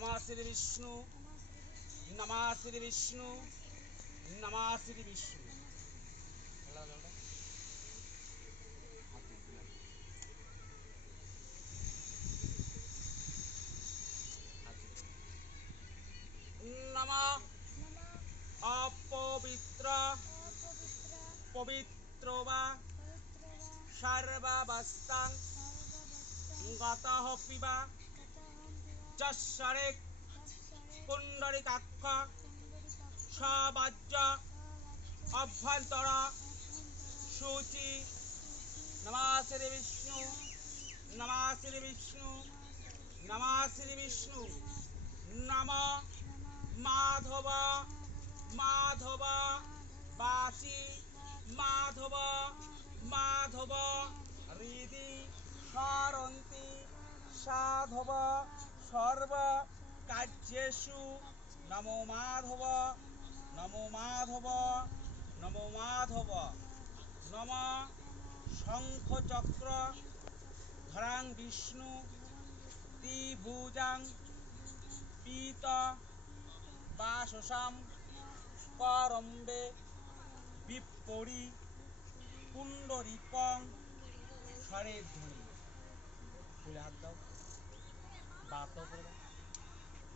नमः श्री विष्णु नमः श्री विष्णु नमः श्री विष्णु नमः अपवित्र पवित्र वा सर्वावस्थां गतः पिबा जस्सरे पुंडरीकाक्ष सवज्र अभ्यंतर शुचि नमः श्री विष्णु नमः श्री विष्णु नमः श्री विष्णु नमः माधव माधव बासी माधव माधव हृदि सरन्ति साधव सर्व कार्येषु नमो माधव नमो माधव नमो माधव नमः शंख चक्र धरां विष्णु त्रिभुजां पीत बाशसां करम्बे विपरी पुंडरीकं हरे ध्वनि ফুলে হাত দাও বাতাও করে দাও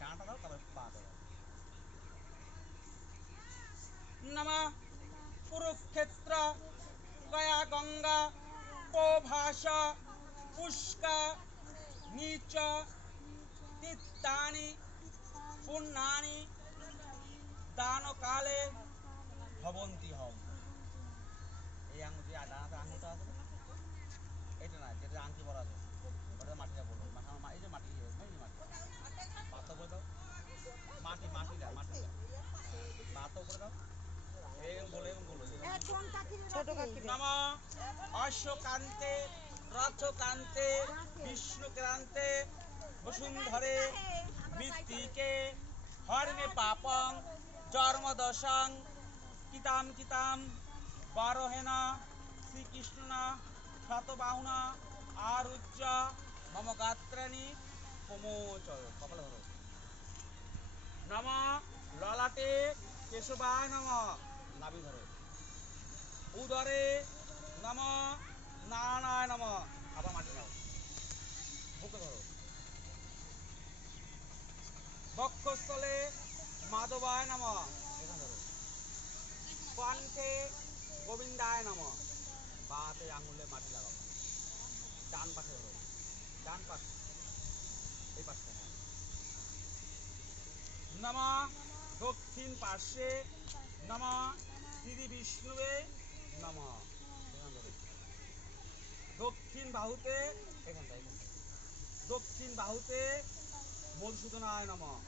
ডাঁটা দাও তারপর পা দাও নমঃ কুরুক্ষেত্র গয়া গঙ্গা প্রভাসা পুষ্কা নীচ তিত্তানি পুণ্যানি দানকালে ভবন্তি হম এই আঙুল যে ডানাতে আঙুলটা আছে এটা না যেটা আংটি বড় আছে ওটা মাটিটা বলবো এই যে মাটি এই মাটি পাতা করে দাও মাটিটা পাতা করে দাও নমঃ অশ্বকান্তে রথকান্তে বিষ্ণুক্রান্তে বসুন্ধরে মৃত্তিকে হর্মে পাপং জন্মদশং কিতাম কিতাম বারোহেনা শ্রীকৃষ্ণনা শতবাহুনা আরুজ্য মম গাত্রাণি কোমোচর কপালে ধরো নমঃ ললাটে কেশবায় নমঃ নাভি ধরো উদরে নমঃ নারায়ণায় নমঃ আবার মাটি নাও বুকে ধরো বক্ষস্থলে মাধবায় নমঃ এখানে ধরো কণ্ঠে গোবিন্দায় নমঃ বাতে আঙুলে মাটি লাগাও ডান পাশে ধরো ডান পাশে এই পাশে নমঃ দক্ষিণ পার্শ্বে নমঃ শ্রী বিষ্ণুবে নমঃ দক্ষিণ বাহুতে এখানটা দক্ষিণ বাহুতে মধুসূদনায় নমঃ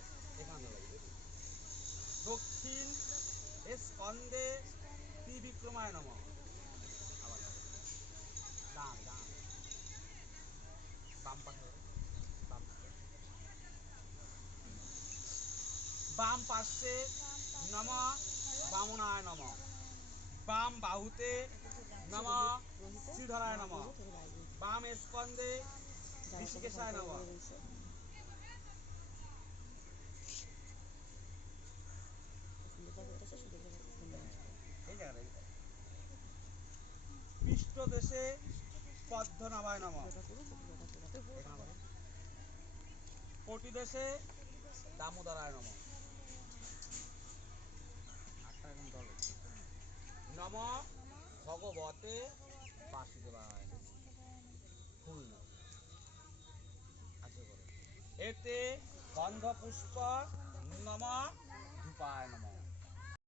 এখানে দক্ষিণ স্কন্দে ত্রিবিক্রমায় নমঃ আবার ডান ডান বাম পাশে বাম পার্শ্বে নমঃ বামনায় নমঃ বাম বাহুতে নমঃ শ্রীধরায় নমঃ বাম স্কন্দে ঋষিকেশায় নমঃ পৃষ্ঠদেশে পদ্মনাভায় নমঃ কটিদেশে দামোদরায় নমঃ নমঃ ভগবতে বাসুদেবায় ফুল নাও এতে গন্ধ পুষ্প নমঃ ধূপায় নমঃ